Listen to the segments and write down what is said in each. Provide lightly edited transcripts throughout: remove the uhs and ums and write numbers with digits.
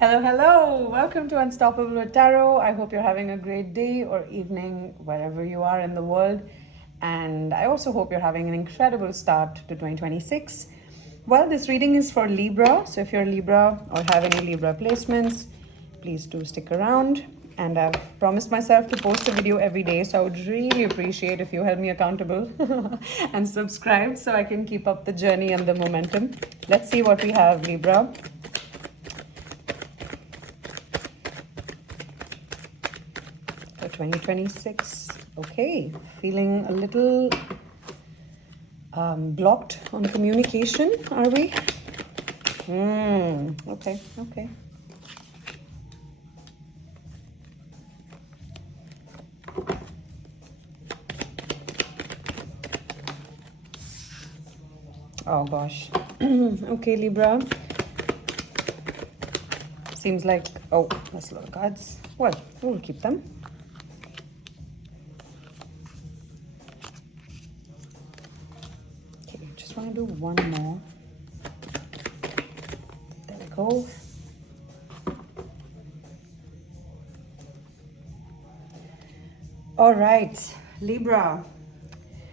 Hello, hello. Welcome to Unstoppable with Tarot. I hope you're having a great day or evening wherever you are in the world. And I also hope you're having an incredible start to 2026. Well, this reading is for Libra. So if you're Libra or have any Libra placements, please do stick around. And I've promised myself to post a video every day. So I would really appreciate if you held me accountable and subscribe so I can keep up the journey and the momentum. Let's see what we have, Libra. For 2026. Okay, feeling a little blocked on communication, are we? Okay. Oh gosh. Okay, Libra. Seems like, oh, that's a lot of cards. Well, we'll keep them. Okay, just want to do one more. There we go. All right, Libra.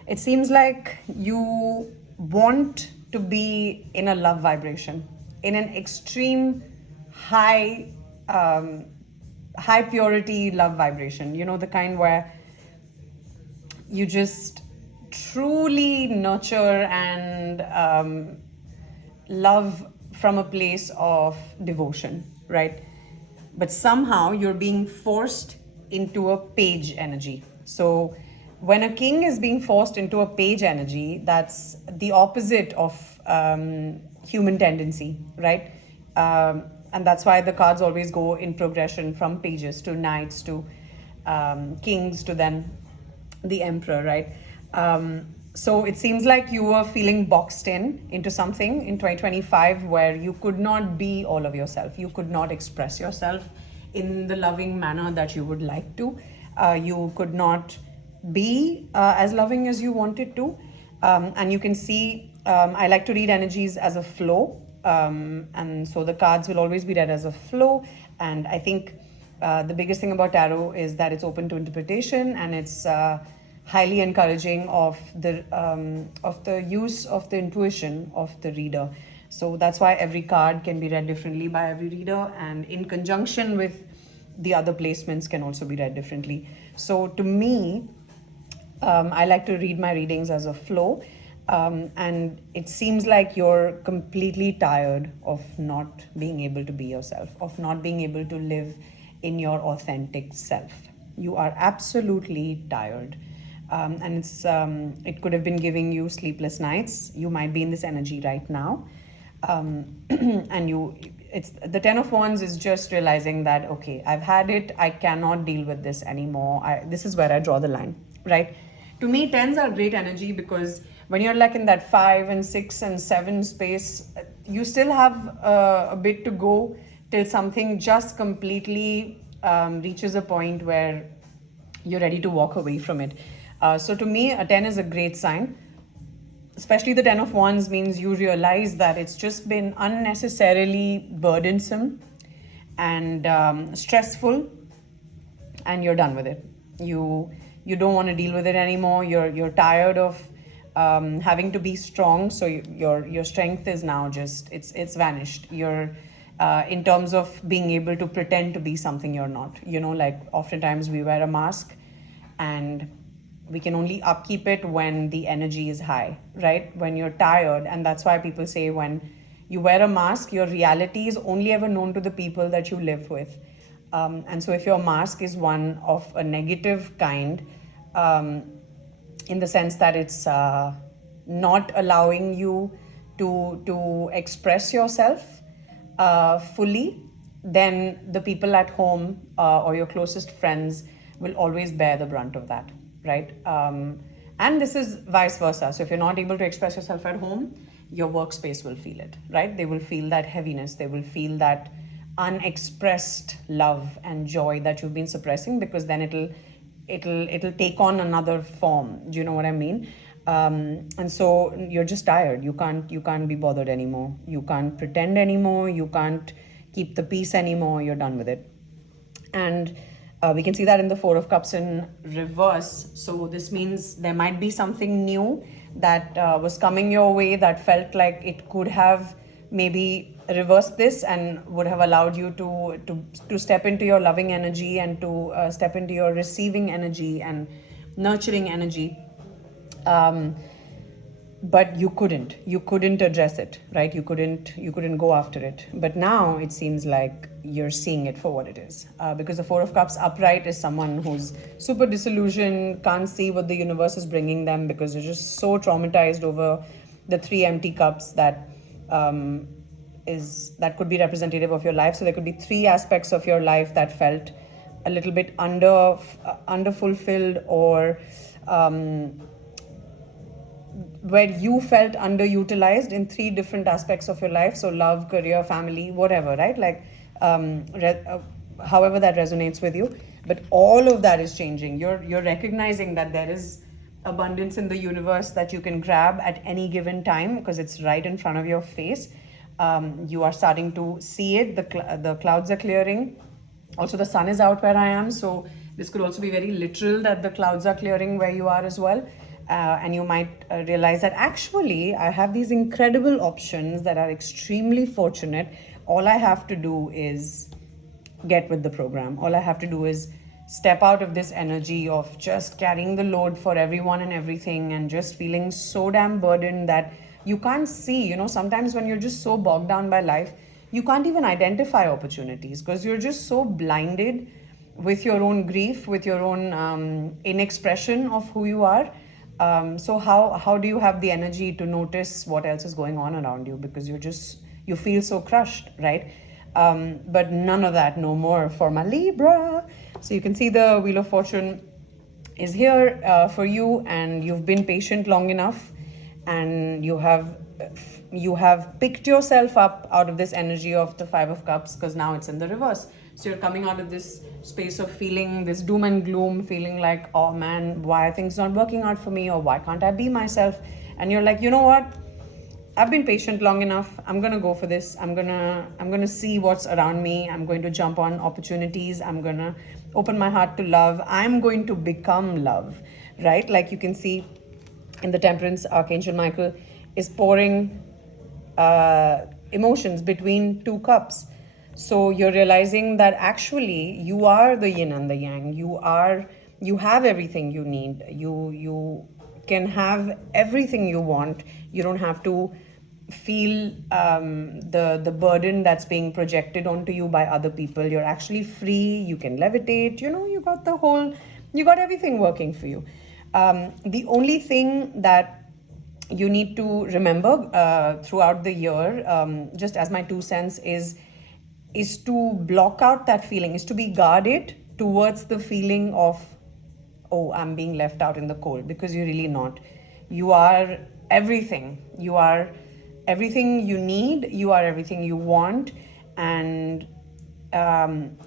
It seems like you want to be in a love vibration, in an extreme high purity love vibration. You know, the kind where you just truly nurture and love from a place of devotion, right? But somehow you're being forced into a page energy. So when a king is being forced into a page energy, that's the opposite of human tendency, right? And that's why the cards always go in progression from pages to knights to kings to then the emperor, right? So it seems like you were feeling boxed into something in 2025 where you could not be all of yourself. You could not express yourself in the loving manner that you would like to. You could not be as loving as you wanted to. And you can see, I like to read energies as a flow. And so the cards will always be read as a flow. And I think the biggest thing about tarot is that it's open to interpretation, and it's highly encouraging of the use of the intuition of the reader. So that's why every card can be read differently by every reader, and in conjunction with the other placements can also be read differently. So to me, I like to read my readings as a flow. And it seems like you're completely tired of not being able to be yourself, of not being able to live in your authentic self. You are absolutely tired. And it could have been giving you sleepless nights. You might be in this energy right now. And it's the 10 of Wands is just realizing that, okay, I've had it. I cannot deal with this anymore. This is where I draw the line, right? To me, 10s are great energy because when you're like in that 5 and 6 and 7 space, you still have a bit to go till something just completely reaches a point where you're ready to walk away from it. So to me, a 10 is a great sign. Especially the 10 of Wands means you realize that it's just been unnecessarily burdensome and stressful, and you're done with it. You don't want to deal with it anymore. You're tired of having to be strong. So your strength is now just it's vanished. You're in terms of being able to pretend to be something you're not. You know, like oftentimes we wear a mask, and we can only upkeep it when the energy is high, right? When you're tired. And that's why people say when you wear a mask, your reality is only ever known to the people that you live with. And so if your mask is one of a negative kind, in the sense that it's not allowing you to express yourself fully, then the people at home or your closest friends will always bear the brunt of that, right? And this is vice versa. So if you're not able to express yourself at home, your workspace will feel it, right? They will feel that heaviness. They will feel that unexpressed love and joy that you've been suppressing, because then it'll take on another form. Do you know what I mean? And so you're just tired. You can't be bothered anymore. You can't pretend anymore. You can't keep the peace anymore. You're done with it. And we can see that in the Four of Cups in reverse. So this means there might be something new that was coming your way that felt like it could have maybe reversed this and would have allowed you to step into your loving energy and to step into your receiving energy and nurturing energy. But you couldn't address it, right? You couldn't go after it. But now it seems like you're seeing it for what it is, because the Four of Cups upright is someone who's super disillusioned, can't see what the universe is bringing them because they're just so traumatized over the three empty cups that that could be representative of your life. So there could be three aspects of your life that felt a little bit underfulfilled, or where you felt underutilized in three different aspects of your life. So love, career, family, whatever, right? Like however that resonates with you. But all of that is changing. You're recognizing that there is abundance in the universe that you can grab at any given time because it's right in front of your face. You are starting to see it. The clouds are clearing. Also, the sun is out where I am, so this could also be very literal that the clouds are clearing where you are as well. And you might realize that actually I have these incredible options that are extremely fortunate. All I have to do is get with the program. All I have to do is step out of this energy of just carrying the load for everyone and everything and just feeling so damn burdened that you can't see. Sometimes when you're just so bogged down by life, you can't even identify opportunities because you're just so blinded with your own grief, with your own inexpression of who you are. So how do you have the energy to notice what else is going on around you, because you feel so crushed, right? But none of that, no more for my Libra. So you can see the Wheel of Fortune is here for you, and you've been patient long enough, and you have picked yourself up out of this energy of the Five of Cups, because now it's in the reverse. So you're coming out of this space of feeling this doom and gloom, feeling like, oh man, why are things not working out for me, or why can't I be myself? And you're like, you know what? I've been patient long enough. I'm gonna go for this. I'm gonna see what's around me. I'm going to jump on opportunities. I'm gonna open my heart to love. I'm going to become love, right? Like you can see in the Temperance, Archangel Michael is pouring emotions between two cups. So you're realizing that actually you are the yin and the yang. You have everything you need. You can have everything you want. You don't have to feel the burden that's being projected onto you by other people. You're actually free. You can levitate. You got everything working for you. The only thing that you need to remember throughout the year, just as my 2 cents, is to block out that feeling, is to be guarded towards the feeling of, oh, I'm being left out in the cold, because you're really not. You are everything. You are everything you need. You are everything you want. And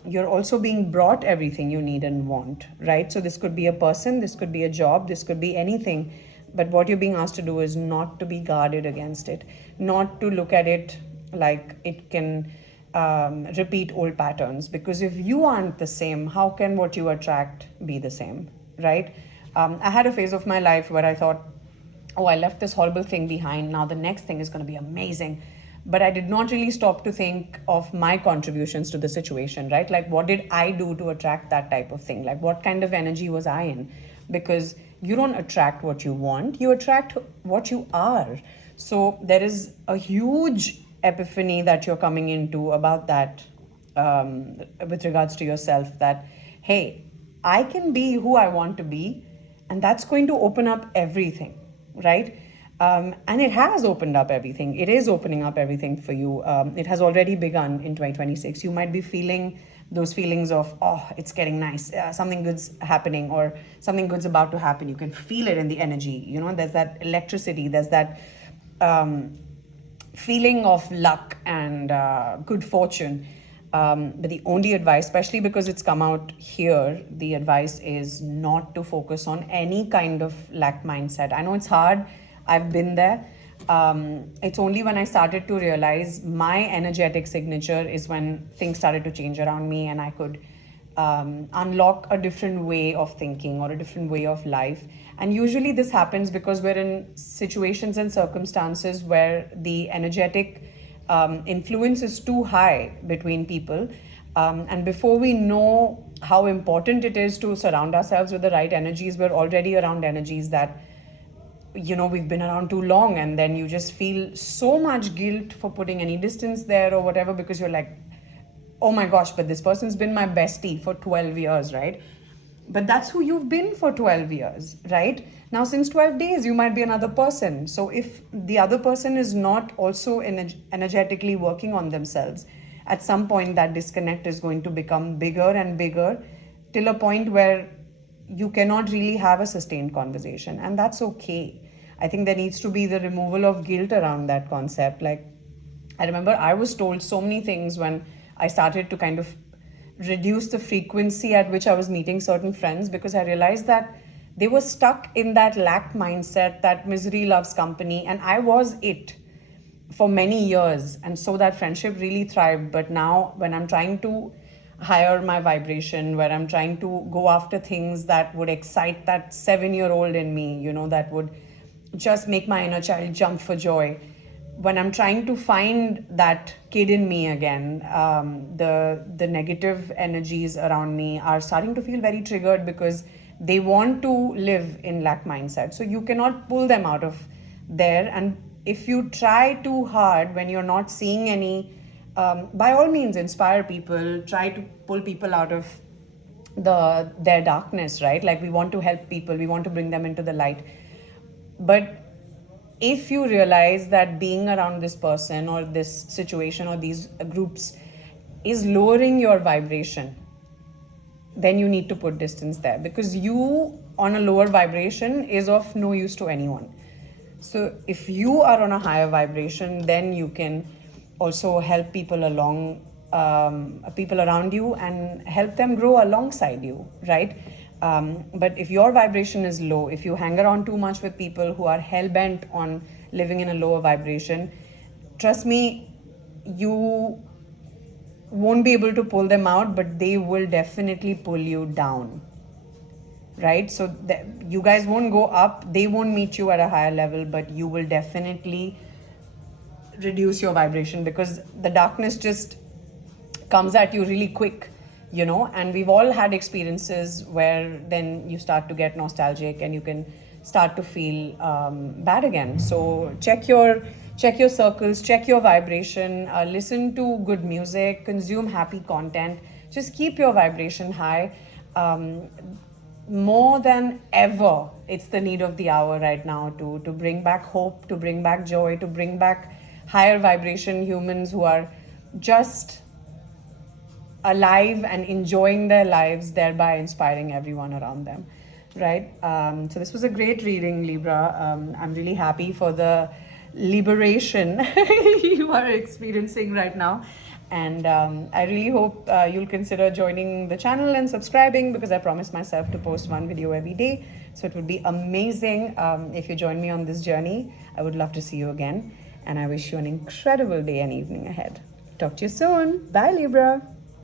you're also being brought everything you need and want, right? So this could be a person, this could be a job, this could be anything. But what you're being asked to do is not to be guarded against it, not to look at it like it can repeat old patterns, because if you aren't the same, how can what you attract be the same, right? I had a phase of my life where I thought, oh, I left this horrible thing behind, now the next thing is going to be amazing. But I did not really stop to think of my contributions to the situation, right? Like, what did I do to attract that type of thing? Like, what kind of energy was I in? Because you don't attract what you want, you attract what you are. So there is a huge epiphany that you're coming into about that, with regards to yourself, that, hey, I can be who I want to be, and that's going to open up everything, right? And it has opened up everything. It is opening up everything for you. It has already begun in 2026. You might be feeling those feelings of, oh, it's getting nice, something good's happening, or something good's about to happen. You can feel it in the energy. There's that electricity, there's that feeling of luck and good fortune. But the only advice, especially because it's come out here, the advice is not to focus on any kind of lack mindset. I know it's hard. I've been there. It's only when I started to realize my energetic signature is when things started to change around me, and I could unlock a different way of thinking or a different way of life. And usually this happens because we're in situations and circumstances where the energetic influence is too high between people. And before we know how important it is to surround ourselves with the right energies, we're already around energies that, we've been around too long, and then you just feel so much guilt for putting any distance there or whatever, because you're like, oh my gosh, but this person's been my bestie for 12 years, right? But that's who you've been for 12 years, right? Now, since 12 days, you might be another person. So if the other person is not also energetically working on themselves, at some point that disconnect is going to become bigger and bigger, till a point where you cannot really have a sustained conversation. And that's okay. I think there needs to be the removal of guilt around that concept. Like, I remember I was told so many things when I started to kind of reduce the frequency at which I was meeting certain friends, because I realized that they were stuck in that lack mindset, that misery loves company, and I was it for many years. And so that friendship really thrived. But now when I'm trying to higher my vibration, where I'm trying to go after things that would excite that 7-year-old in me, that would just make my inner child jump for joy, when I'm trying to find that kid in me again, the negative energies around me are starting to feel very triggered, because they want to live in lack mindset. So you cannot pull them out of there. And if you try too hard when you're not seeing any, by all means, inspire people, try to pull people out of their darkness, right? Like, we want to help people, we want to bring them into the light. But if you realize that being around this person or this situation or these groups is lowering your vibration, then you need to put distance there, because you on a lower vibration is of no use to anyone. So if you are on a higher vibration, then you can also help people along, people around you, and help them grow alongside you, right? But if your vibration is low, if you hang around too much with people who are hell-bent on living in a lower vibration, trust me, you won't be able to pull them out, but they will definitely pull you down, right? So you guys won't go up, they won't meet you at a higher level, but you will definitely reduce your vibration, because the darkness just comes at you really quick, and we've all had experiences where then you start to get nostalgic and you can start to feel bad again. So check your circles, check your vibration, listen to good music, consume happy content, just keep your vibration high. More than ever, it's the need of the hour right now to bring back hope, to bring back joy, to bring back higher vibration humans who are just alive and enjoying their lives, thereby inspiring everyone around them, right? So this was a great reading, Libra. I'm really happy for the liberation you are experiencing right now. And I really hope you'll consider joining the channel and subscribing, because I promised myself to post one video every day. So it would be amazing if you join me on this journey. I would love to see you again. And I wish you an incredible day and evening ahead. Talk to you soon. Bye, Libra.